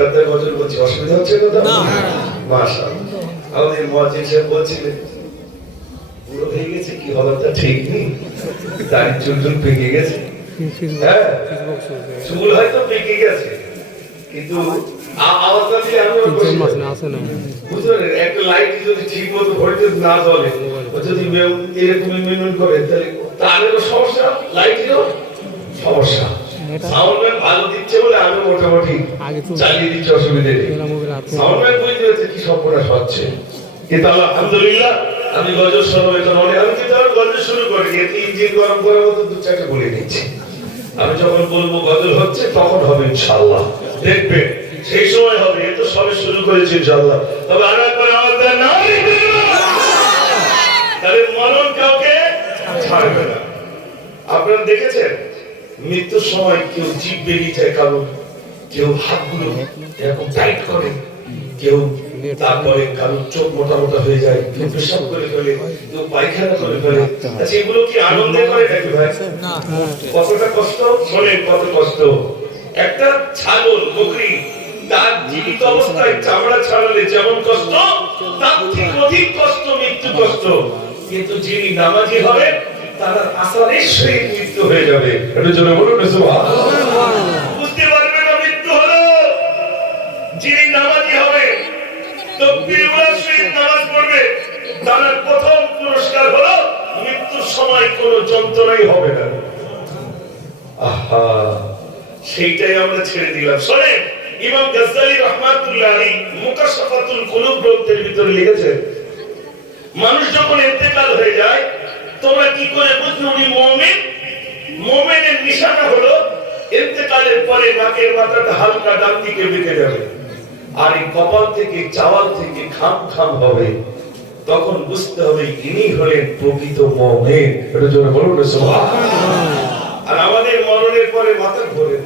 টাতে গজল বলছি, অসুবিধা হচ্ছে কথা না? মাশাআল্লাহ। আমাদের মুয়াজ্জিন সাহেব বলছিলেন বুড়ো হয়ে গেছে, কি হলাটা ঠিক নেই, দাড়ি চুল পেকে গেছে, হ্যাঁ চুল হয়তো পেকে গেছে, কিন্তু আওয়াজটা দিয়ে আমি বুঝলেন একটা লাইট যদি ঠিক মতো ভোল্টেজ না জ্বলে, যদি এরকম মিনমিন করে তাহলে তারেরও সমস্যা, লাইটেরও সমস্যা। সাউন্ডম্যান ভালো দিচ্ছে বলে আমি মোটামুটি চালিয়ে দিচ্ছি, অসুবিধা নেই। সাউন্ডম্যান বুঝতে পেরেছে কি সর্বনাশ হচ্ছে, কিন্তু আলহামদুলিল্লাহ আমি গজল সমবেতন অনেক, আমি কিন্তু আর গজল শুরু করি, এতে ইঞ্জিন গরম করার মতো দু চারটা বলে দিচ্ছি। আমি যখন বলবো গজল হচ্ছে তখন হবে ইনশাআল্লাহ, দেখবেন সেই সময় হবে, এ তো সবে শুরু করেছি ইনশাআল্লাহ। তবে আর একবার আওয়াজ দেন না, তাহলে মরণ কাউকে ছাড়বে না। আপনারা দেখেছেন মৃত্যুর সময় কেউ জিভ বেরিয়ে যায় কারণ, কেউ হাতগুলো এরকম টাইট করে, কেউ তারপরে কারো চোখ মোটা মোটা হয়ে যায়, কেউ পেশাব করে ফেলে, কেউ পায়খানা করে ফেলে। আচ্ছা এগুলো কি আনন্দে করে নাকি ভাই? কতটা কষ্ট শোনেন, কত কষ্ট। একটা ছাগল বকরি তার জীবিত অবস্থায় চামড়া ছাড়ালে যেমন কষ্ট, তার থেকে অধিক কষ্ট মৃত্যু কষ্ট। কিন্তু যিনি নামাজি হবে তার আসারের সহিত মৃত্যু হয়ে যাবে। এটা জন্য বলুন সুবহানাল্লাহ। বুঝতে পারবে না মৃত্যু হলো, যিনি নামাজি হবে তাকবীরুল্লাহ সহিত নামাজ পড়বে, তার প্রথম পুরস্কার হলো মৃত্যুর সময় কোনো যন্ত্রণাই হবে না। আহা, সেইটাই আমরা ছেড়ে দিলাম। শোনেন ইমাম গাজ্জালী রাহমাতুল্লাহ আলাইহি মুকাশশাফাতুল কুলুব গ্রন্থের ভিতরে লিখেছেন, মানুষ যখন ইন্তেকাল হয়ে যায় তোমরা কি করে বুঝবে উনি মুমিন? মুমিনের নিশানা হলো ইন্তেকালের পরে নাকের মাথাটা হালকা ডান দিকে বেঁকে যাবে, আর এই কপাল থেকে চাওয়াল থেকে খাম খাম হবে, তখন বুঝতে হবে ইনি হলেন প্রকৃত মুমিন। এটা জোরে বলুন সুবহানাল্লাহ। আর আমাদের মরণের পরে মাথা ঘোরে,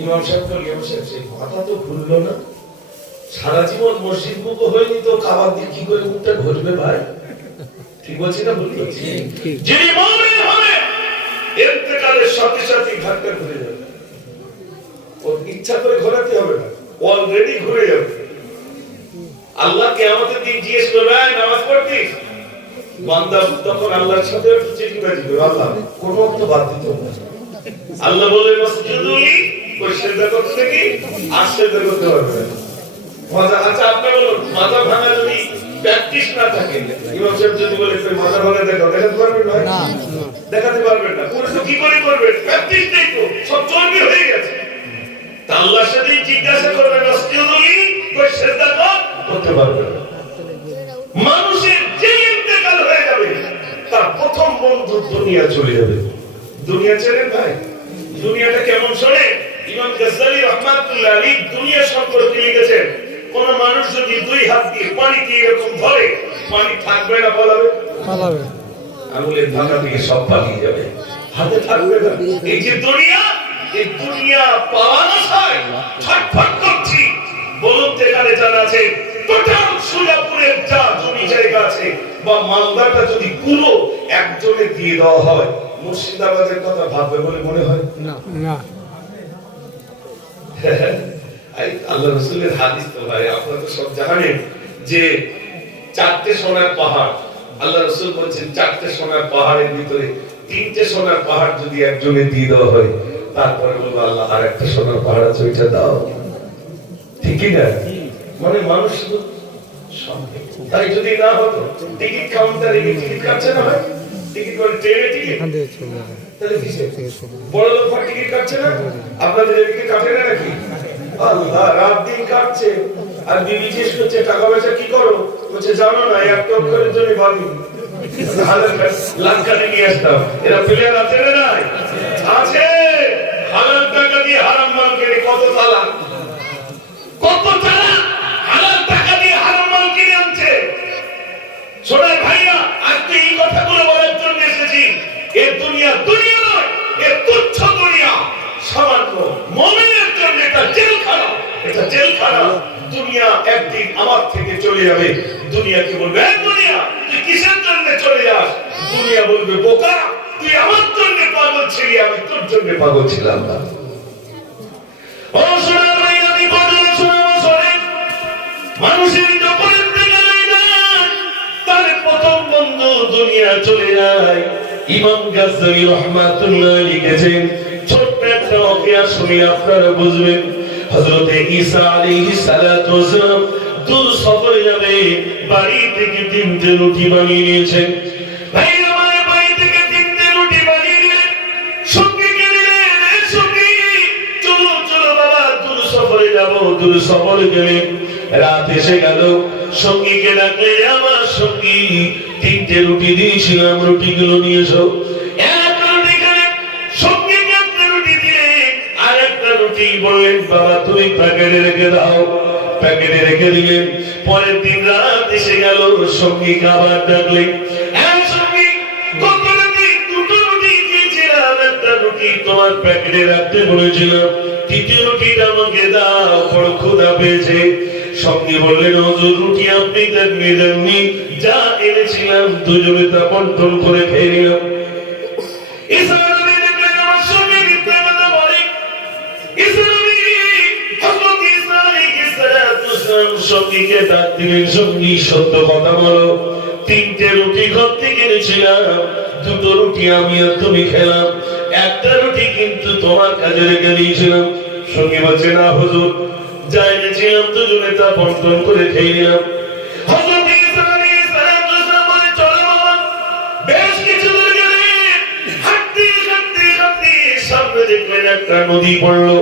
ইমাম সাহেব সেই মাথা তো ঘুরলো না, সারা জীবন মসজিদ মুখ হয়নি তো খাবার দিয়ে কি করে মুখটা ঘুরবে ভাই? ঠিক বলছি না ভুল বলছি? যিনি মুমিন হবে ইন্তেকালের সাথে সাথে ঘাটটা ঘুরে যাবে, ওর ইচ্ছা করে ঘোরাতে হবে না, অলরেডি ঘুরে যাবে। আল্লাহ কিয়ামতের দিন জিজ্ঞেস করবে নামাজ পড়তিস? বান্দা তখন আল্লাহর সাথে একটু চিঠিবাজি করবে, আল্লাহ কোন ওয়াক্ত বাদ দিত না। আল্লাহ বললেন ওয়াসজুদুলি, ওই সিজদা করতে কি আর সিজদা করতে পারবে না। মাথা, আচ্ছা আপনি বলুন মাথা ভাঙা যদি প্র্যাকটিস না থাকে, ইমাম সাহেব যদি বলে মাথা ভাঙা দেখাও, দেখাতে পারবেন না? দেখাতে পারবেন না। পুরো তো কি করে করবেন? প্র্যাকটিস নেই তো, সব চর্বি হয়ে গেছে। তা আল্লাহর সাথে জিজ্ঞাসা করবেন ওয়াসজুদুলি, ওই সিজদা করতে পারবে না। মানুষের যে ইন্তেকাল হয়ে যাবে তার প্রথম বন্ধু দুনিয়া চলে যাবে। দুনিয়া ছেড়ে ভাই, দুনিয়াটা কেমন শোনে ইমাম গাজ্জালী রাহমাতুল্লাহ আলাইহি দুনিয়া সম্পর্কে লিখেছেন, কোন মানুষ যদি দুই হাত দিয়ে পানি দিয়ে এরকম ধরে, পানি থাকবে না পালাবে? পালাবে। আঙুলের ধাক্কা দিয়ে সব পালিয়ে যাবে, হাতে থাকবে না। এই যে দুনিয়া, এই দুনিয়া পাওয়ানো হয় ছটফট করছি। বলুন এখানে যারা আছে টোটাল সুজাপুরের যা জমি জায়গা আছে বা মালদাটা যদি পুরো একজনে দিয়ে দেওয়া হয়, মুর্শিদাবাদের কথা ভাববে বলে মনে হয় না? না। আল্লাহ রাসূলের হাদিস তো ভাই আপনারা তো সব জানেন যে চারটে সোনার পাহাড়, আল্লাহ রাসূল বলেছেন চারটে সোনার পাহাড়ের ভিতরে তিনটে সোনার পাহাড় যদি একজনে দিয়ে দেওয়া হয়, তারপরে বলবো আল্লাহ আর একটা সোনার পাহাড় আছে ওইটা দাও। ঠিকই না? মানে মানুষ তাই যদি না হতো টিকিট কাউন্টারে গিয়ে টিকিট কাটছে না ভাই, টিকিট করে ট্রেনে টিকিট, তাহলে কিসে বড় লোক টিকিট কাটছে না? আপনাদের এদিকে কাটে না নাকি? আল্লাহ রাত দিন কাটছে। আর বিবি জিজ্ঞেস করছে টাকা পয়সা কি করো? বলছে জানো না এক টক্করের জন্য ভাবি লাঙ্কানে নিয়ে আসতাম। এরা প্লেয়ার আছে না? নাই আছে। হালাল টাকা দিয়ে হারাম মাল কিনে কত তালাক, কত তালাক হালাল টাকা দিয়ে হারাম মাল কিনে আনছে। সোনার ভাইরা আজকে এই কথাগুলো বলার জন্য এসেছি, এ দুনিয়া দুনিয়া নয়, এ তুচ্ছ দুনিয়া, সামান্য মুমিনের জন্য এটা জেলখানা, এটা জেলখানা। দুনিয়া একদিন আমার থেকে চলে যাবে। দুনিয়া কি বলবে? দুনিয়া তুই কিসের জন্য চলে যাস? দুনিয়া বলবে বোকা, তুই আমার জন্য পাগল ছিলি, আমি তোর জন্য পাগল ছিলাম না। ও সোনার ভাই, আমি বললাম মানুষের যখন তার প্রথম বন্ধু দুনিয়া চলে যায়। ইমাম গাজ্জালি রাহমাতুল্লাহ লিখেছেন, ছোট্ট একটা ওয়াকিয়া শুনে আপনারা বুঝবেন। হযরত ঈসা আলাইহিস সালাতু ওয়াস সালাম দূর সফরে যাবে, বাড়ি থেকে 3টে রুটি বানিয়ে নিয়েছেন। ভাই আমার বাড়ি থেকে 3টে রুটি বানিয়ে নিলেন, সঙ্গীকে দিলেন, সঙ্গী চলো চলো বাবা দূর সফরে যাব। দূর সফরে গেলেন, রাত এসে গেল, সঙ্গীকে ডাকলে, আমার সঙ্গী 3টে রুটি দিয়েছিলাম, রুটিগুলো নিয়ে এসো। একটা রুটি খেলেন, সঙ্গীকে একটা রুটি দিয়ে আর একটা রুটি বললেন বাবা তুমি প্যাকেটে রেখে দাও। প্যাকেটে রেখে দিলেন। পরের দিন রাত এসে গেল, সঙ্গীকে আবার ডাকলেন, সঙ্গী গত রাতে 2টো রুটি দিয়েছিলাম, একটা রুটি তোমার প্যাকেটে রাখতে বলেছিলাম, 3টে রুটিটা আমাকে দাও, বড় ক্ষুধা পেয়েছে। সঙ্গী বললেন হুজুর রুটি আপনি দেননি, যা এনেছিলাম দুজনে তা বন্টন করে খেয়ে নিলাম। ঈসা নবী দেখলেন আমার সঙ্গে মিথ্যা কথা বলে। ঈসা নবী হযরত ঈসা আলাইহিস সালাতু ওয়াস সালাম সঙ্গীকে ডাক দিলেন, সঙ্গী সত্য কথা বলো, 3টে রুটি ঘর থেকে এনেছিলাম, 2টো রুটি আমি আর তুমি খেলাম, একটা রুটি কিন্তু তোমার কাছে রেখে দিয়েছিলাম। সঙ্গী বলছে না হুজুর, যা এনেছিলাম দুজনে তা বন্টন করে খেয়ে নিলাম। হযরত ঈসা আলাইহিস সালাতু ওয়াস সালাম বলে চলো বাবা। বেশ কিছু দূর গেলেন, হাঁটতে হাঁটতে হাঁটতে সামনে দেখলেন একটা নদী পড়লো।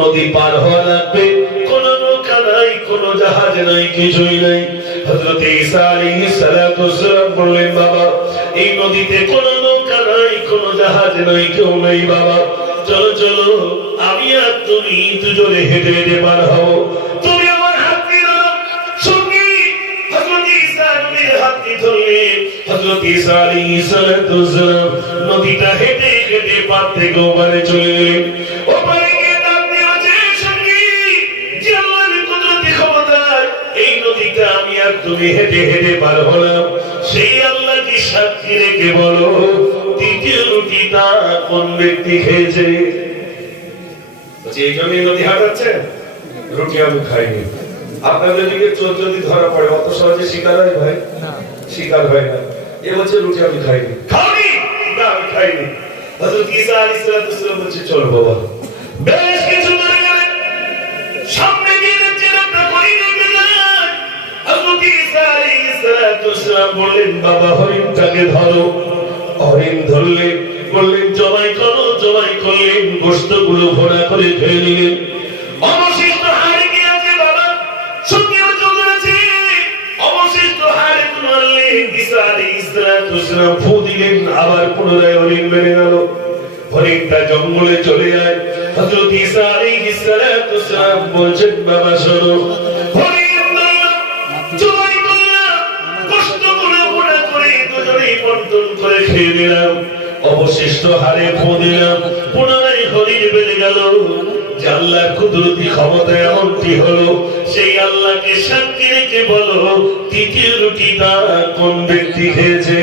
নদী পার হওয়া লাগবে, কোন নৌকা নাই, কোন জাহাজ নাই, কিছুই নাই। হযরত ঈসা আলাইহিস সালাতু ওয়াস সালাম বললেন বাবা এই নদীতে কোন নৌকা নাই, কোন জাহাজ নাই, কেউ নাই বাবা, চলো চলো আমি আর তুমি দুজনে হেঁটে হেঁটে পার হবো। তুমি আমার হাত দিয়ে ধরো। সঙ্গী হযরত ঈসা নবীর হাত দিয়ে ধরলেন। হযরত ঈসা আলাইহিস সালাতু ওয়াস সালাম নদীটা হেঁটে হেঁটে পার থেকে ওপারে চলে গেলেন। ওপারে গিয়ে ডাক দিয়েছে সঙ্গী, যে আল্লাহর কুদরতি ক্ষমতায় এই নদীটা আমি আর তুমি হেঁটে হেঁটে পার হলাম, সেই আল্লাহকে সাক্ষী রেখে বলো 3টে রুটিটা কোন ব্যক্তি খেয়েছে। এই জন্যই নদী হাঁটাচ্ছে, রুটি আমি খাইনি। আপনাদের দিকে চোর যদি ধরা পড়ে অত সহজে শিকার হয় ভাই? শিকার হয় না। এ বলছে রুটি আমি খাইনি। খাওনি? না আমি খাইনি। হযরত ঈসা আলাইহিস সালাম বলছে চল বাবা। বেশ কিছু দূরে গেলেন, সামনে গিয়ে দেখছেন একটা হরিণ এগিয়ে যায়। হযরত ঈসা আলাইহিস সালাম বললেন বাবা হরিণটাকে ধরো। হরিণ ধরলে বললেন জবাই করো, জবাই করলেন, গোশতগুলো ভোনা করে খেয়ে নিলেন। অবশিষ্ট হাড় কি আছে বাবা? সঙ্গীও চলে আছে। অবশিষ্ট হাড় মারলেন। ঈসা আলাইহিস সালাম ফু দিলেন, আবার পুনরায় হরিণ বেড়ে গেল। হরিণটা জঙ্গলে চলে যায়। হযরত ঈসা আলাইহিস সালাম বলছেন বাবা শোনো, হরিণ জবাই করলাম, গোশতগুলো ভোনা করে দুজনেই বন্টন করে খেয়ে নিলাম, অবশিষ্ট হাড়ে ফু দিলাম, পুনরায় হরিণ বেড়ে গেল। যে আল্লাহর কুদরতি ক্ষমতা এমনটি হলো, সেই আল্লাহকে সাক্ষী রেখে বলো 3টে রুটিটা কোন ব্যক্তি খেয়েছে।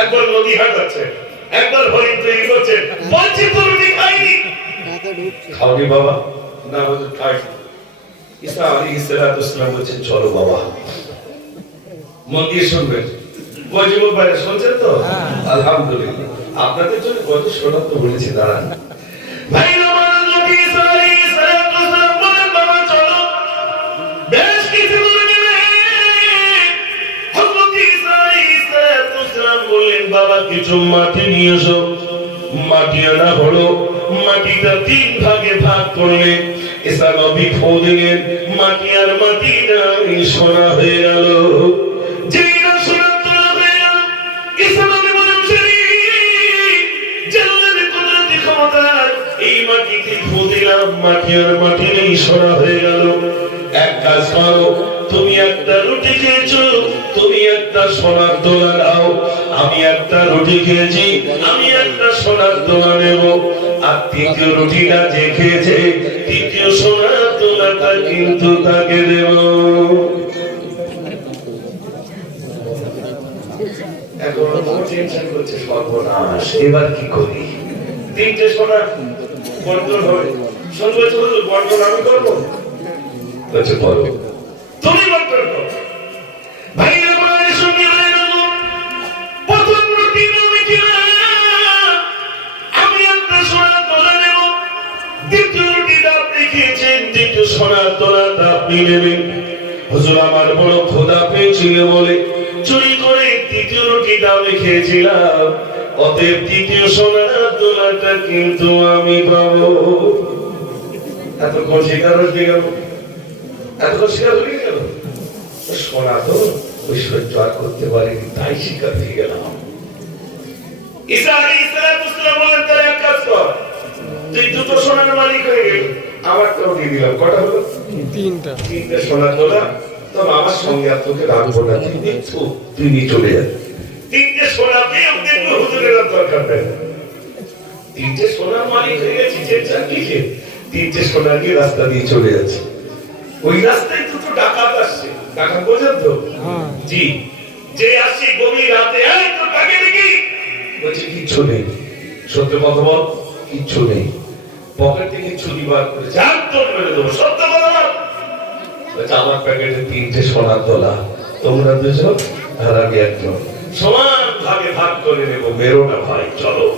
একবার নদী হাঁটাচ্ছে, একবার হরিণ তৈরি করছে, বলছে তো রুটি খাইনি। খাওনি বাবা? না হুজুর খাইনি। ঈসা আলাইহিস সালাম বলছেন চলো বাবা। মন দিয়ে শুনবেন, বয়জুল ভাই শুনছেন তো? আলহামদুলিল্লাহ, আপনাদের জন্য কত শোনা তো বলেছি। দাঁড়ান ভাই আমার, নবী ঈসা আলাইহিস সালাম বলেন বাবা চলো। বেশ কিছু দূর গেলে হযরত ঈসা আলাইহিস সালাম বললেন বাবা কিছু মাটি নিয়ে এসো। মাটি আনা হলো, মাটিটা 3 ভাগে ভাগ করলেন। ঈসা নবী ফু দিলেন, মাটি আর মাটিটা সোনা হয়ে গেল। যেটা সোনা তোলা হয়ে গেল, ঈসা নবী বলেন জান্নাতের কুদরতি ক্ষমতায় এই মাটিতে ফু দিলাম, মাটি আর মাটি নেই, সোনা হয়ে গেল। এক কাজ করো, তুমি একটা রুটি খেয়েছো, তুমি একটা সোনার দোলা দাও। আমি একটা রুটি খেয়েছি, আমি একটা সোনার দোলা নেব। আর 3য় রুটিটা যে খেয়েছে, 3য় সোনার দোলাটা কিন্তু তাকে দেব। এখন টেনশন করছে সর্বনাশ, এবার কি করি? 3টে সোনা বন্টন হবে। শুনবে বন্টন আমি করবো? বলছে বলো তুমি বন্টন করো। ভাই আমার সঙ্গে প্রথম রুটি আমি একটা সোনা তোলা নেব, দ্বিতীয় রুটিটা আপনি খেয়েছেন, দ্বিতীয় সোনা তোলাটা আপনি নেবেন। হুজুর আমার বড় ক্ষুধা পেয়েছিল বলে চুরি করে তৃতীয় রুটিটা আমি খেয়েছিলাম, অতএব তৃতীয় সোনা তোলাটা কিন্তু আমি পাবো। এতক্ষণ শিকার হয়ে গেল, এতক্ষণ শিকার হয়ে গেল, সোনা তো ওই সহ্য আর করতে পারিনি, তাই শিকার হয়ে গেলাম। ঈসা আলাইহিস সালাম বলেন তাহলে এক কাজ কর, তুই দুটো সোনার মালিক হয়ে গেলি, আমারটাও দিয়ে দিলাম। কটা হলো? তিনটা সোনা তোলা। তবে আমার সঙ্গে আর তোকে রাখবো না, তুই নিয়ে চলে যা। তিনটে সোনা পেয়ে আমাদের হুজুরের দরকার নেই, তিনটে সোনার মালিক হয়ে গেছি, তিনটে সোনা নিয়ে রাস্তা দিয়ে চলে যাচ্ছে। ওই রাস্তায় দুটো ডাকাত আসছে, ডাকাত বোঝেন তো? জি, যে আসি গভীর রাতে, এই তো টাকা দেখি, বলছে কিচ্ছু নেই, সত্য কথা বল, কিচ্ছু নেই। পকেট থেকে ছুরি বার করে একদম মেরে দেবো, সত্য কথা বল। বলছে আমার প্যাকেটে তিনটে সোনার তোলা, তোমরা দুজন আর আমি একজন, সমান ভাগে ভাগ করে নেবো, বেরো না ভাই, চলো।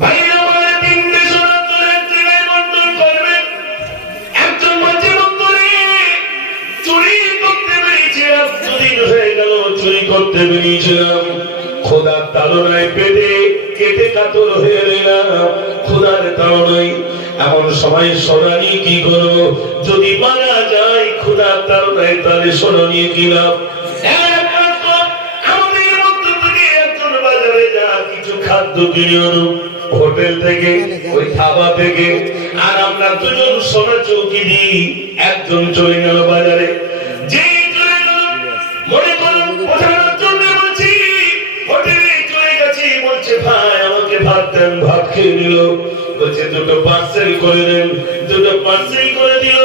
ভাই আমার তিনটে সোনার তোলা জায়গায় বন্টন করবে। একজন বলছে বন্ধুরে চুরি করতে পেরেছিলাম, দুদিন হয়ে গেল চুরি করতে পেরেছিলাম, খোদার তাড়নায় পেটে কেটে কাতর হয়ে গেলাম, খোদার তাড়নায় এমন সময় সোনা নিয়ে কি করবো, যদি মারা যায় খোদার তাড়নায় তাহলে সোনা নিয়ে কি লাভ। আমাদের মধ্যে থেকে একজন বাজারে যা কিছু খাদ্য কিনে আনো, হোটেল থেকে, ওই ধাবা থেকে, আর আমরা দুজন সোনা চৌকি দিই। একজন চলে গেল বাজারে, যে চলে গেল মনে করুন বোঝানোর জন্য বলছি, হোটেলে চলে গেছি, বলছে ভাই আমাকে ভাত দেন, ভাত খেয়ে নিল, বলছে দুটো পার্সেল করে দেন, দুটো পার্সেল করে দিল,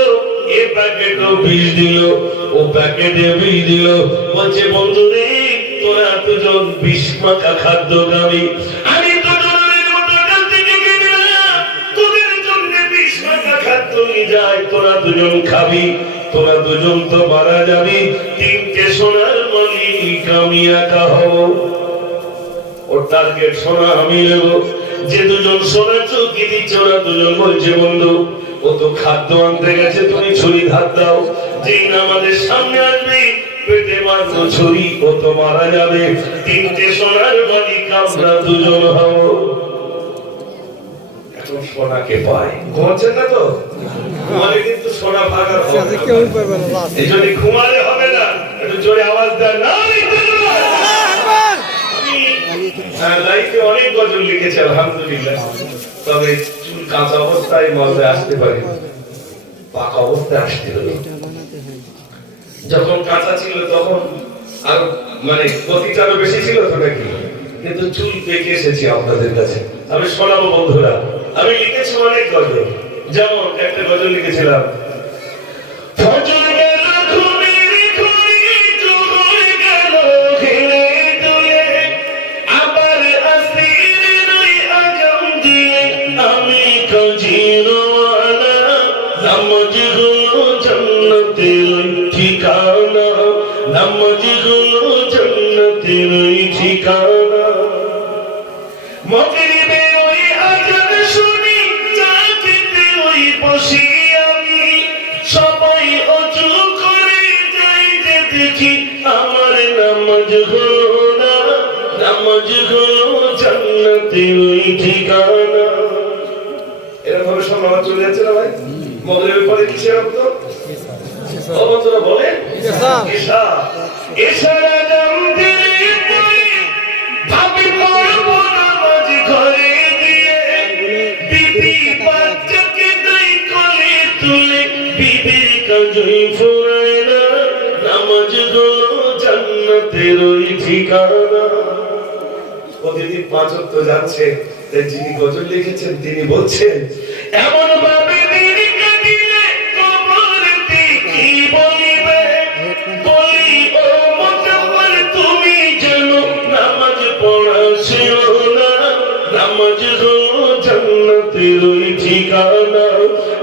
এ প্যাকেটও বিষ দিল, ও প্যাকেটে বিষ দিল। বলছে বন্ধু রে তোরা দুজন বিষ মাখা খাদ্য খাবি, আমি তো জনের মতো হোটেল থেকে কিনলাম, তোদের জন্য বিষ মাখা খাদ্য নিয়ে যায়, তোরা দুজন খাবি, তোরা দুজন তো মারা যাবি, তিনটে সোনার মালিক আমি একা হব। ওর টার্গেট সোনা আমি নেব। যে দুজন সোনা চৌকি দিচ্ছে ওরা দুজন বলছে বন্ধু ও তো খাদ্য আনতে গেছে, তুমি ছুরি ধার দাও, যেই না আমাদের সামনে আসবে পেটে মারবো ছুরি, ও তো মারা যাবে, তিনটে সোনার মালিক আমরা দুজন হব। এখন সোনাকে পায়, ঘুমাচ্ছেন না তো? ঘুমালে কিন্তু সোনা ভাগার হবে, এই জন্য ঘুমালে হবে না, একটু জোরে আওয়াজ দেন না। লাইফে অনেক গজল লিখেছে আলহামদুলিল্লাহ, তবে চুল কাঁচা অবস্থায় মালদে আসতে পারে, পাকা অবস্থায় আসতে হলো। যখন কাঁচা ছিল তখন আর মানে গতিটা আরো বেশি ছিল তো নাকি, কিন্তু চুল পেকে এসেছি আপনাদের কাছে, আমি শোনাবো বন্ধুরা। আমি লিখেছি অনেক গজল, যেমন একটা গজল লিখেছিলাম, ঠিকানা মগরিবে ওই আজান শুনি, চাঁদে ওই বসি আমি, সবাই ওযু করে যাই যে দেখি আমার নামাজ হলো না, নামাজ হলো জান্নাতের ওই ঠিকানা। এরকম ভাবে সব নামাজ চলে যাচ্ছে না ভাই। মগরিবের পরে কিসের রক্ত বন্ধুরা বলে ঈশা, ঈশার আযান দিয়ে ভাবি পড়বো নামাজ ঘরে গিয়ে, বিবি বাচ্চাকে দুই কোলে তুলে, বিবির কাঁধে ফুরায় না, নামাজ হলো জান্নাতের ওই ঠিকানা। প্রতিদিন 5 ওয়াক্ত যাচ্ছে, তাই যিনি গজল লিখেছেন তিনি বলছেন এমন ভাবে দিন কাটিলে কবরেতে কি বলিবে, বলি ও মুতাওয়াল তুমি জানো নামাজ পড়া ছিল না, নামাজ হলো জান্নাতের ওই ঠিকানা,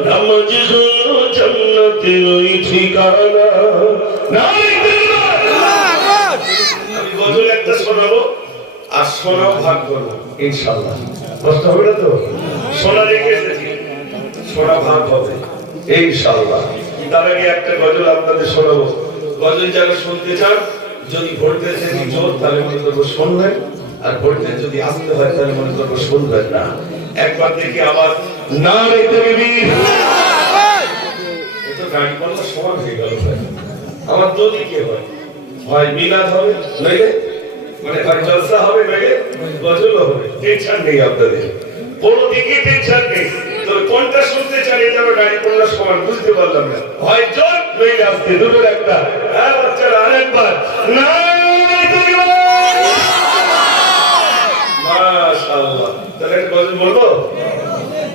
নামাজ হলো জান্নাতের ওই ঠিকানা। আমি গজল একটা শোনাবো আর শোনাও ভাগ করবো ইনশাআল্লাহ। কষ্ট হবে না তো? শোনা রেখে এসেছি, শোনা ভাগ হবে ইনশাআল্লাহ। তার আগে একটা গজল আপনাদের শোনাবো। গজল যারা শুনতে চান, যদি ভোল্টেজ যদি জোর তাহলে মনে করবো শুনবেন, আর ভোল্টেজ যদি আসতে হয় তাহলে মনে করবো শুনবেন না। একবার দেখি আবার নারে তাকবীর। এটা গাড়ি পাল্লা সমান হয়ে গেল। আমার দুদিকে হয়, হয় মিলাদ হবে নইলে মানে হয় জলসা হবে নইলে গজল হবে। টেনশন নেই আপনাদের, কোনো দিকে টেনশন নেই। তো কোনটা শুনতে চান এটা আমার গাড়ি পাল্লা সমান, বুঝতে পারলাম না। হয় জোর নইলে আসতে, দুটোর একটা। হ্যাঁ বাচ্চারা আরেকবার নারে তাকবীর। মাশাআল্লাহ। তাহলে একটা গজল বলবো?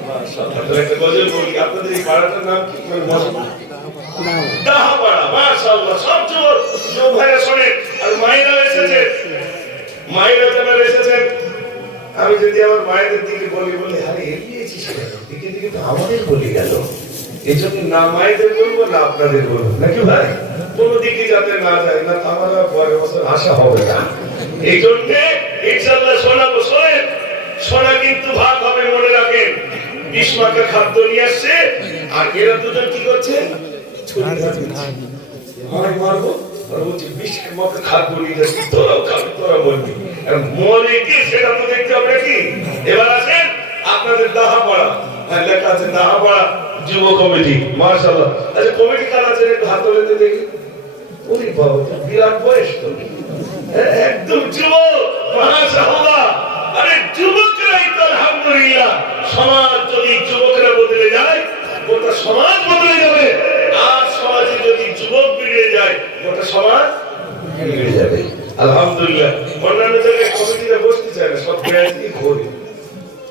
মাশাআল্লাহ। তাহলে একটা গজল বলি। আপনাদের এই পাড়াটার নাম কি? দাহাপাড়া। মাশাআল্লাহ। সব যুবক ভাইরা শোনেন, আর মায়েরা এসেছে, মায়েরা যারা এসেছেন। আমি যদি আমার মায়েদের দিকে বলি আরে এগিয়েছিস দিকে দিকে তো আমাদের বলি গেল, এই জন্য না মায়েদের বলবো না আপনাদের বলবো, নাকি ভাই? কোনো দিকে যাতে না যায় না, আমার পরের বছর আশা হবে না। এই জন্য ইনশাআল্লাহ শোনাবো। শোনেন, শোনা কিন্তু ভাগ হবে, মনে রাখেন। 20 মাকে খাদ্য নিয়ে আসছে, আর এরা দুজন কি করছে? মারবো আর বলছে 20 মাকে খাদ্য নিয়ে আসছে, তোরাও খাবি, তোরা বলবি। মনে কি সেটা তো দেখতে হবে নাকি? এবার আসেন আপনাদের দাহাপাড়া, লেখা আছে দাহাপাড়া যুব কমিটি। মাশাআল্লাহ। আচ্ছা কমিটি কারা আছে একটু হাত তুলে দেখি। ওরে বাবা, বিরাট বয়স তো, একদম যুবক। মাশাআল্লাহ। আরে যুবকরাই তো আলহামদুলিল্লাহ। সমাজ যদি যুবকরা বদলে যায়, গোটা সমাজ বদলে যাবে। আর সমাজে যদি যুবক বিগড়ে যায়, গোটা সমাজ বিগড়ে যাবে। আলহামদুলিল্লাহ। অন্যান্য জায়গায় কমিটিরা বসতে চায় না, সব গ্যারান্টি ঘোরে।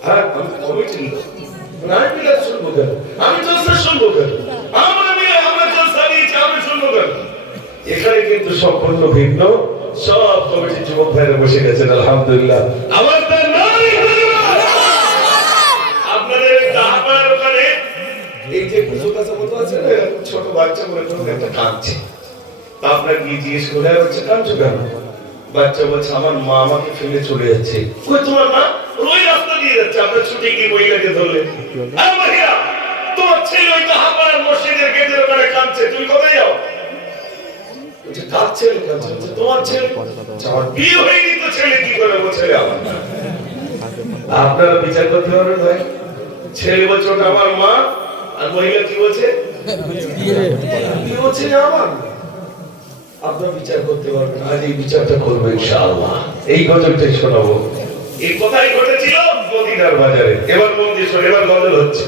আর আমি কমিটি আমি মিলাদ শুনবো কেন? আমি জলসা শুনবো কেন? আমরা জলসা নিয়েছি, আমি শুনবো কেন? এখানে কিন্তু সম্পূর্ণ ভিন্ন। সব কমিটির যুবক ভাইরা বসে গেছেন আলহামদুলিল্লাহ। আমার তার নাই আপনাদের দাহাপাড়ার ওখানে এই যে কুসুম গাছের মতো আছে না, ছোট বাচ্চা মনে করুন একটা কাঁদছে। তা আপনার কি জিজ্ঞেস করে হচ্ছে কাঁদছো কেন? বাচ্চা বলছে আমার মা আমাকে ফেলে চলে যাচ্ছে। কই তোমার মা? ওই রাস্তা দিয়ে যাচ্ছে। আপনার ছুটে গিয়ে মহিলাকে ধরলেন, আরে মহিলা, তোমার ছেলে ওই দাহাপাড়ার মসজিদের গেটের ওখানে কাঁদছে, তুমি কোথায় যাও? বলছে কার ছেলে কাঁদছে? তোমার ছেলে। আমার বিয়ে হয়নি তো ছেলে কি করে? ও ছেলে আমার না। আপনারা বিচার করতে পারবেন ভাই? ছেলে বলছে ওটা আমার মা, আর মহিলা কি বলছে? বিয়ে হচ্ছে আমার। আপনারা বিচার করতে পারবেন। আজ এই বিচারটা করবো ইনশাআল্লাহ। এই গজলটাই শোনাবো। এই কথাই ঘটেছিল মদিনার বাজারে। এবার মন দিয়ে শোনেন, এবার গজল হচ্ছে।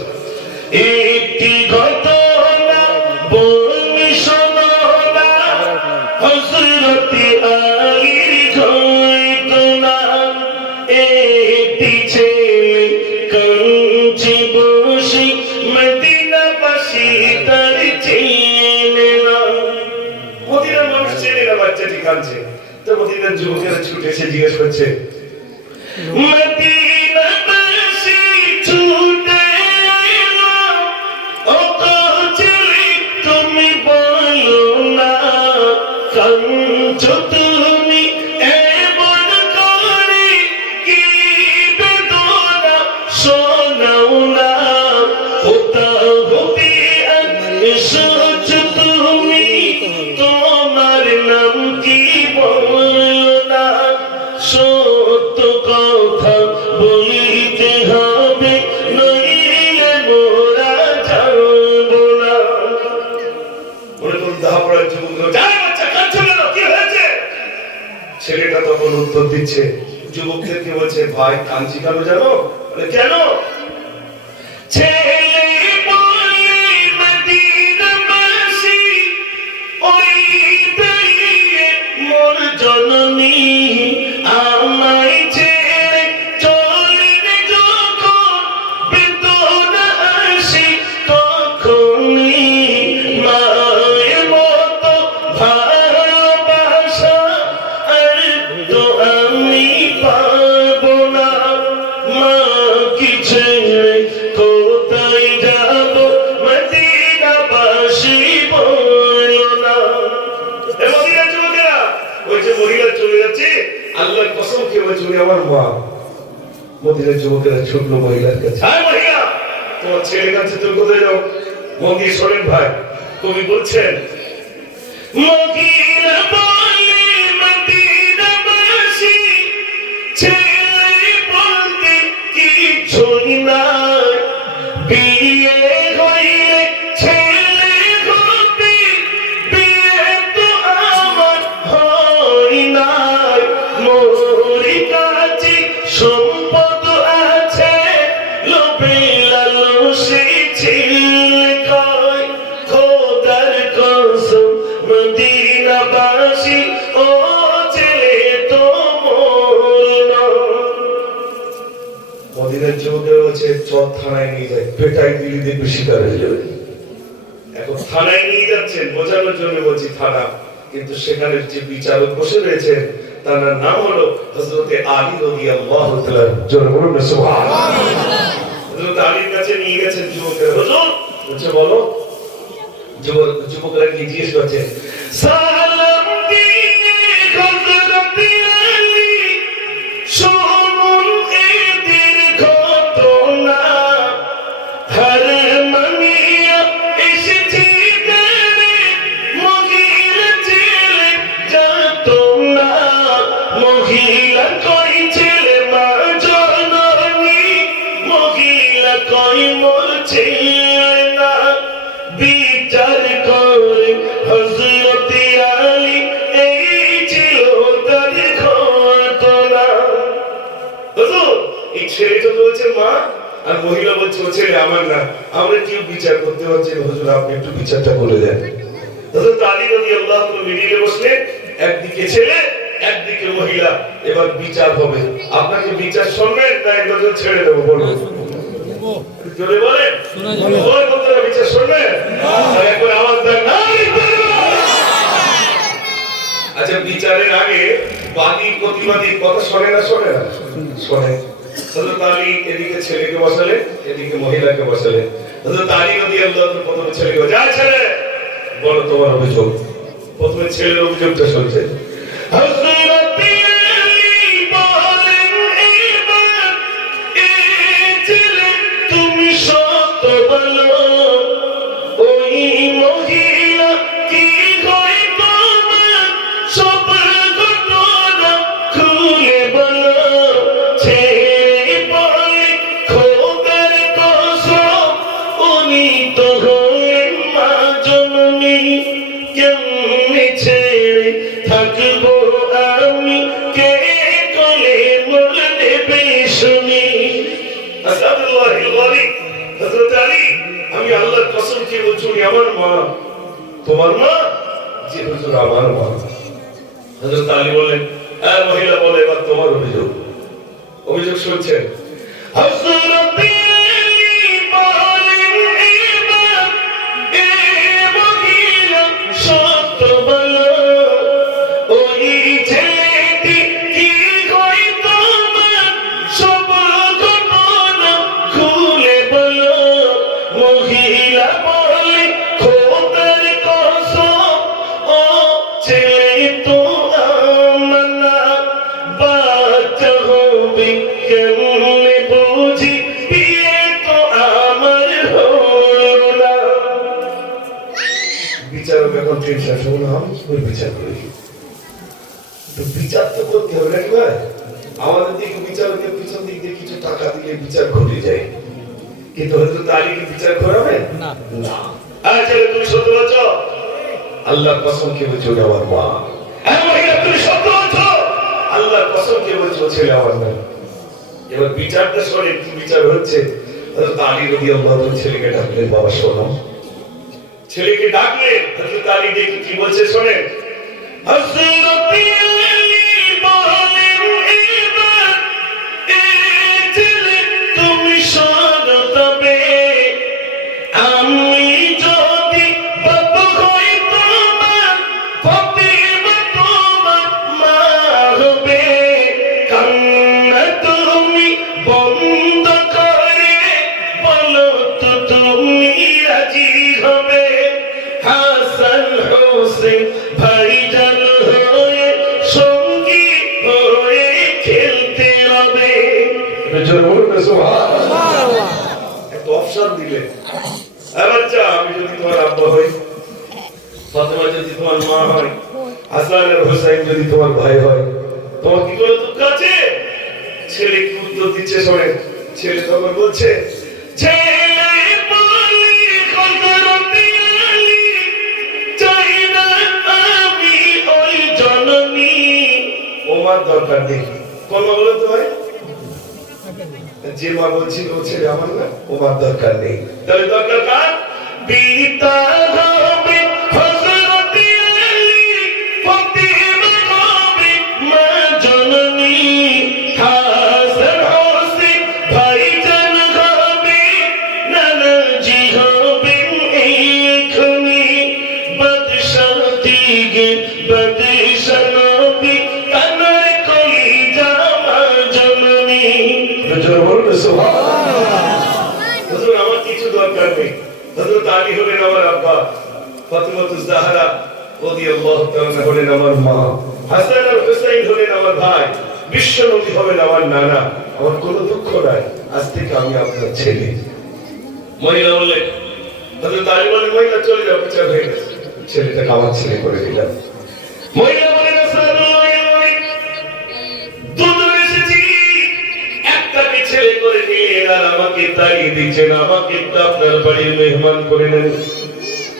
একটি ঘটনা বলি শোনো না, হযরত আলীর ঘটনা। একটি ছেলে কাঁদছে বসে, মদিনাবাসী তার চেনে না। মদিনার মানুষ চেনে না বাচ্চাটি কাঁদছে। তো মদিনার যুবকেরা ছুটে এসে জিজ্ঞেস করছে, মদিনাবাসী ছুটে এলো, ও ছেলে তুমি বলো না, কাঁদছো তুমি এমন করে, কি বেদনা শোনাও না, কোথাও হতে এসেছো তুমি, তোমার নাম কি বলো না, সত্য কথা বলিতে হবে, নইলে মোরা যাবো না। দাহাপাড়ার যুবক, বাচ্চা কাঁদছো কেন? কি হয়েছে? ছেলেটা তখন উত্তর দিচ্ছে, যুবকদেরকে বলছে, ভাই কাঁদছি কেন জানো? কেন? ছেলে বলে মদিনাবাসী, ওই দাঁড়িয়ে মোর জননী, আমায় ছেড়ে চলে যখন, বেদনা আসে তখনই, মায়ের মতো ভালোবাসা আর তো আমি পাবো না। মা কি ছেড়ে কোথায় মহিলা চলে যাচ্ছে, আল্লাহর কসম খেয়ে বলছে আমার মা। মদিনার যুবকেরা ছুটলো মহিলার কাছে, হ্যাঁ মহিলা তোমার ছেলের কাছে তুমি কোথায় যাও? মন দিয়ে শোনেন ভাই, কবি বলছেন মদিনা বলে মদিনাবাসী ছেলে বলতে কিছুই নাই, বিয়ে হইলে ছেলে হতে বিয়ে তো আমার হয় নাই, মোরি কাছে সম্পদ আছে লোভে লালসে ছেলে খায়, খোদার কসম মদিনাবাসী ও ছেলে তো মোর নয়। মদিনার যুবকেরা বলছে চল থানায় নিয়ে যায়, পেটাই দিলি দেখবে শিকার হয়ে যাবে। এখন থানায় নিয়ে যাচ্ছেন বোঝানোর জন্য বলছি থানা, কিন্তু সেখানে যে বিচারক বসে রয়েছেন তার নাম হলো হযরতে আলী রাদিয়াল্লাহু তাআলা। জোরে বলুন না সুবহানাল্লাহ। হযরত আলীর কাছে নিয়ে গেছেন যুবকেরা, হুজুর বলছে বলো। যুবকেরা কি জিজ্ঞেস করছেন, সালাম দিয়ে হযরতে আলী শুনুন এদের ঘটনা, হার মানিয়া এসেছি তারে মহিলা ছেলে জানতো না, মহিলা কই ছেলে মা জননী, মহিলা কই মোর ছেলে না, বিচার করে হযরতে আলী এই ছিল তার ঘটনা। হুজুর এই ছেলেটা বলছে মা আর মহিলা বলছে ও ছেলে আমার না, আমরা কেউ বিচার করতে পারছি না, হুজুর আপনি একটু বিচারটা করে দেন। হযরত আলী রাদিয়াল্লাহু তাআলা মিডিলে বসলেন, একদিকে ছেলে একদিকে মহিলা, এবার বিচার হবে। আপনাকে বিচার শুনবেন না একবার ছেড়ে দেবো বলুন? জোরে বলেন, ওই বন্ধুরা বিচার শুনবেন? একবার আওয়াজ দেন না। আচ্ছা বিচারের আগে বাদী প্রতিবাদী কথা শোনে না শোনে না? শোনে। হযরত আলী এদিকে ছেলেকে বসালেন, এদিকে মহিলাকে বসালেন। হযরত আলী রাদিয়াল্লাহু তাআলা প্রথমে ছেলেকে বলে, যা ছেলে বলো তোমার অভিযোগ। প্রথমে ছেলের অভিযোগটা শুনছে। হযরত আলী বলেন এবার এই ছেলে তুমি সত্য বলো, ওই মহিলা কি হয় তোমার সব ঘটনা খুলে বলো। ছেলে বলে খোদার কসম উনি তো হলেন মা জননী, কেমনে ছেড়ে থাকবো আমি, কে কোলে মোর নেবে শুনি। আসাদুল্লাহিল ওয়ালি হযরত আলী, আমি আল্লাহর কসম খেয়ে বলছি উনি আমার মা। তোমার মা? জি হুজুর আমার মা। হযরত আলী বললেন, হ্যাঁ মহিলা বলে এবার তোমার অভিযোগ। অভিযোগ শুনছেন। হযরত আলী বলেন এবার এই মহিলা সত্য বলো, ওই ছেলেটি কি হয় তোমার সব ঘটনা খুলে বলো। মহিলা বলে খোদার কসম ও ছেলে তো আমার না, বাচ্চা হবে কেমনে বুঝি, বিয়ে তো আমার হলো না। বিচারক এখন টেনশন, শুনুন আমি কি করে বিচার করি? তো বিচার তো করতে হবে নাকি ভাই? আমাদের দিকে বিচারকের পিছন দিক দিয়ে কিছু টাকা দিলে বিচার ঘটে যায়, কিন্তু হয়তো তালিকে বিচার করাবে না। আচ্ছা তুমি সত্য বলছো? আল্লাহর কসম কে বলছো আমার মা। হ্যাঁ মহিলা তুমি সত্য বলছো? আল্লাহর কসম কে বলছো ছেলে আমার না। এবার বিচারটা শোনে কি বিচার হচ্ছে। হযরত আলী রাদিয়াল্লাহু তাআলা ছেলেকে ডাকলেন, বাবা শোনো। ছেলেকে ডাকলেন, হযরত আলী দেখি কি বলছে শোনেন। হযরত আলী বলেন এবার এই ছেলে তুমি শোনো তবে, আমি যদি বাপ হই তোমার ফাতিমা তোমার মা হবে, কান্না তুমি বন্ধ করে বলো তো তুমি রাজি হবে। হাসান হোসেন ভাইজান হয়ে জোরে বলুন না সুবহানাল্লাহ। একটা অপশন দিলে, বাচ্চা আমি যদি তোমার আব্বা হই, ফাতেমা যদি তোমার মা হয়, হাসান আর হোসেন যদি তোমার ভাই হয়, তোমার কি কোনো দুঃখ আছে? ছেলে কি উত্তর দিচ্ছে শোনেন। ছেলে তখন বলছে, ছেলে বলি হযরতে আলী, চাই না আমি ওই জননী। ওমার দরকার নেই। কোন মা বলে তো ভাই? যে মা বলছিল ও ছেলে আমার না, ওমার দরকার নেই। তাহলে দরকার কার? পিতা হবে হযরতে আলী, ফাতেমা হবে মা জননী, হাসান হোসেন ভাইজান হবে, নানাজি হবেন এইখানে, বাদশাহ দিগে বাদশাহ নবী, কানায় কলিজা মা জননী। জোরে বলুন সুবহানাল্লাহ। হুজুর আমার কিছু দরকার নেই। হযরত আলী হলেন আমার আব্বা, ফাতেমাতুজ জাহরা রাদিয়াল্লাহু তাআলা হলেন আমার মা, হাসান আর হুসাইন হলেন আমার ভাই, বিশ্ব নবী হবেন আমার নানা। আমার কোনো দুঃখ নাই, আজ থেকে আমি আপনার ছেলে। মহিলা বলে, হযরত আলী বলেন মহিলা চলে যাও, বিচার হয়ে গেছে, ছেলেটাকে আমার ছেলে করে দিলাম। মহিলা বলেন রাসূলুল্লাহ দুজন এসেছি, একটাকে ছেলে করে নিলেন আর আমাকে তাড়িয়ে দিচ্ছেন, আমাকে তো আপনার বাড়ির মেহমান করে নেন।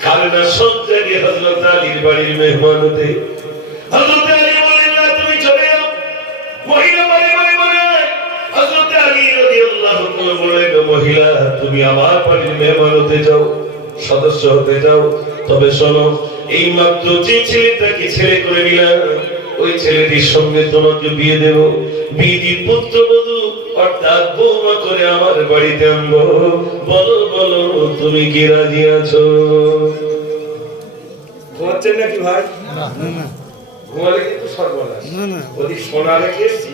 কারণ সব জায়গায় হযরত আলীর বাড়ির মেহমান হতে। হযরত আলী বলেন না, তুমি চলে যাও। মহিলা বলে হযরত আলী রাদিয়াল্লাহু তাআলা বলেন, মহিলা তুমি আমার বাড়ির মেহমান হতে যাও, সদস্য হতে যাও, তবে শোনো, এই মাত্র যে ছেলেটাকে ছেলে করে নিলাম, ওই ছেলেটির সঙ্গে তোমাকে বিয়ে দেব, বিধি পুত্রবধূ অর্থাৎ বৌমা করে আমার বাড়িতে আনবো। বলো বলো তুমি কি রাজি আছো? ঘুমাচ্ছেন নাকি ভাই? ঘুমালে কিন্তু সর্বনাশ। ওদিকে সোনা রেখে এসছি,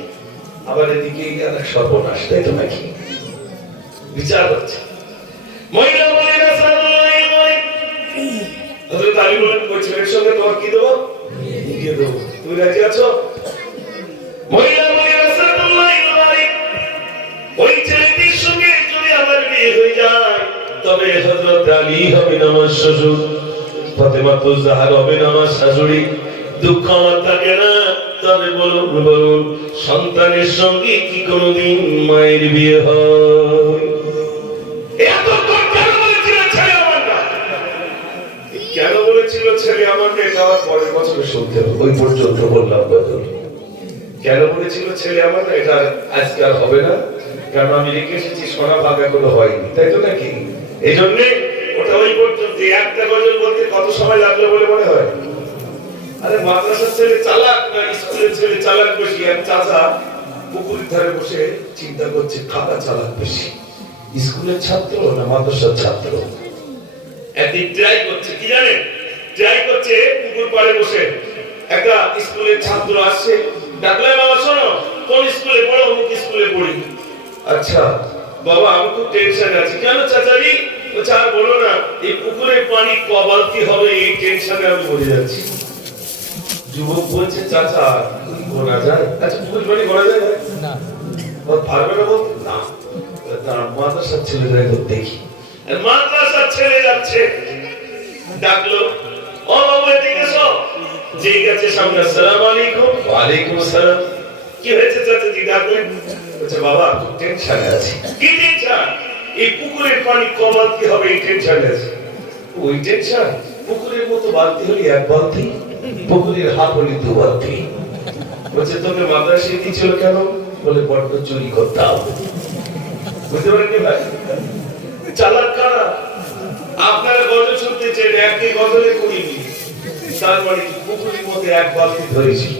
আবার এদিকে সর্বনাশ, তাই তো নাকি? বিচার হচ্ছে। মহিলা বলেন হযরত আলী বলেন, ওই ছেলের সঙ্গে তোমার কি দেবো? বিয়ে দেবো, তুমি রাজি আছো? মহিলা বলেন ওই ছেলেটির সঙ্গে যদি আমার বিয়ে হয়ে যায়, তবে হযরত আলী হবেন আমার শ্বশুর, ফাতেমাতুজ জাহরা হবেন আমার শাশুড়ি। দুঃখ আমার থাকে না, তবে বলুন বলুন, সন্তানের সঙ্গে কি কোনোদিন মায়ের বিয়ে হয়? এত কেন বলেছিল ছেলে আমার না? কেন বলেছিল ছেলে আমার না? এটা আমার পরের বছরে শুনতে হবে, ওই পর্যন্ত বললাম। কেন বলেছিল ছেলে আমার না? এটা আজকে আর হবে না, কারণ আমি রেখে এসেছি, সোনা ভাগা করে হয়নি, তাই তো নাকি? এই জন্য ওটা ওই পর্যন্ত। একটা গজল বলতে কত সময় লাগলো বলে মনে হয়? আরে মাদ্রাসার ছেলে চালাক না স্কুলের ছেলে চালাক বেশি? এক চাচা পুকুরের ধারে বসে চিন্তা করছে, কাকা চালাক বেশি, স্কুলের ছাত্র না মাদ্রাসার ছাত্র? একদিন ট্রাই করছে, কি জানেন, ট্রাই করছে পুকুর পাড়ে বসে। একটা স্কুলের ছাত্র আসছে, ডাকলে, বাবা শোনো, কোন স্কুলে পড়ো? অমুক স্কুলে পড়ি। আচ্ছা বাবা, আমি খুব টেনশনে আছি। কেন চাচাজি? বলছে আর বলো না, এই পুকুরের পানি কবালতি হবে, এই টেনশনে আমি মরে যাচ্ছি। যুবক বলছে, চাচা গোনা যায়? আচ্ছা পুকুরের পানি গোনা যায় না? পারবে না বলতে? না, তার মাদ্রাসার ছেলেদের দেখি। মাদ্রাসার ছেলে যাচ্ছে, ডাকলো, ও বাবু এদিকে এসো। ঠিক আছে, সামনে। আসসালামু আলাইকুম। ওয়ালাইকুম আসসালাম। কি হয়েছে চাচাজি ডাকলেন? বলছে বাবা খুব টেনশনে আছি। কি টেনশন? এই পুকুরের পানি কবালতি হবে, এই টেনশনে আছে। ওই টেনশন? পুকুরের মতো বালতি হলে এক বালতি, পুকুরের হাফ হলে দু বালতি। বলছে তোকে মাদ্রাসায় দিয়েছিল কেন? বলে বড্ড চুরি করতাম। বুঝতে পারেন কি ভাই? চালাক কারা? আপনারা গজল শুনতে চেন, একই গজলে করিনি, তার মানে পুকুরের মধ্যে এক বালতি ধরেছি।